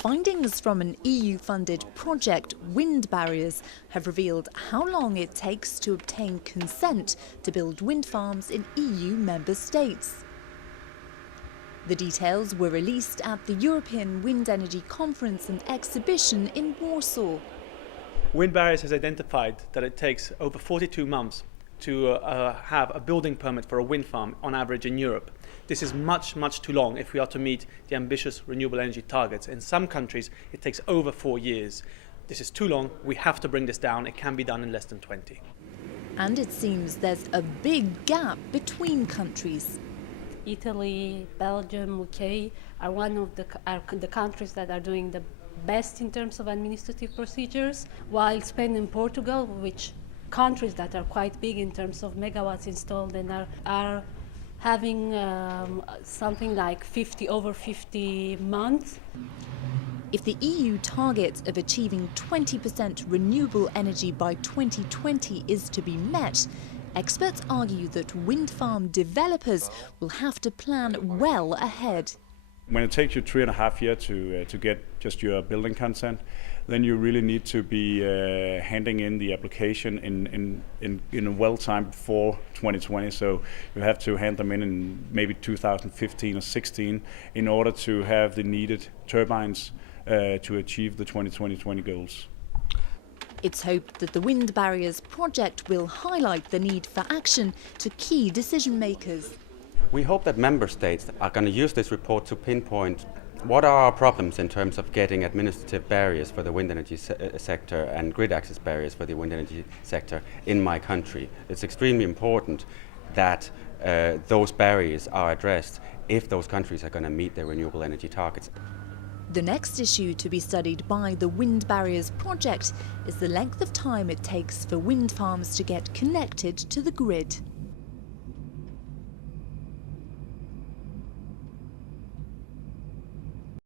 Findings from an EU-funded project, Wind Barriers, have revealed how long it takes to obtain consent to build wind farms in EU member states. The details were released at the European Wind Energy Conference and Exhibition in Warsaw. Wind Barriers has identified that it takes over 42 months to have a building permit for a wind farm on average in Europe. This is much too long if we are to meet the ambitious renewable energy targets. In some countries, it takes over 4 years. This is too long. We have to bring this down. It can be done in less than 20. And it seems there's a big gap between countries. Italy, Belgium, UK are one of the countries that are doing the best in terms of administrative procedures, while Spain and Portugal, which countries that are quite big in terms of megawatts installed and are having something like over 50 months. If the EU target of achieving 20% renewable energy by 2020 is to be met, experts argue that wind farm developers will have to plan well ahead. When it takes you 3.5 years to get just your building consent, then you really need to be handing in the application in a well time before 2020. So you have to hand them in maybe 2015 or 16 in order to have the needed turbines to achieve the 2020 goals. It's hoped that the Wind Barriers project will highlight the need for action to key decision makers. We hope that member states are going to use this report to pinpoint what are our problems in terms of getting administrative barriers for the wind energy sector and grid access barriers for the wind energy sector in my country. It's extremely important that those barriers are addressed if those countries are going to meet their renewable energy targets. The next issue to be studied by the Wind Barriers project is the length of time it takes for wind farms to get connected to the grid.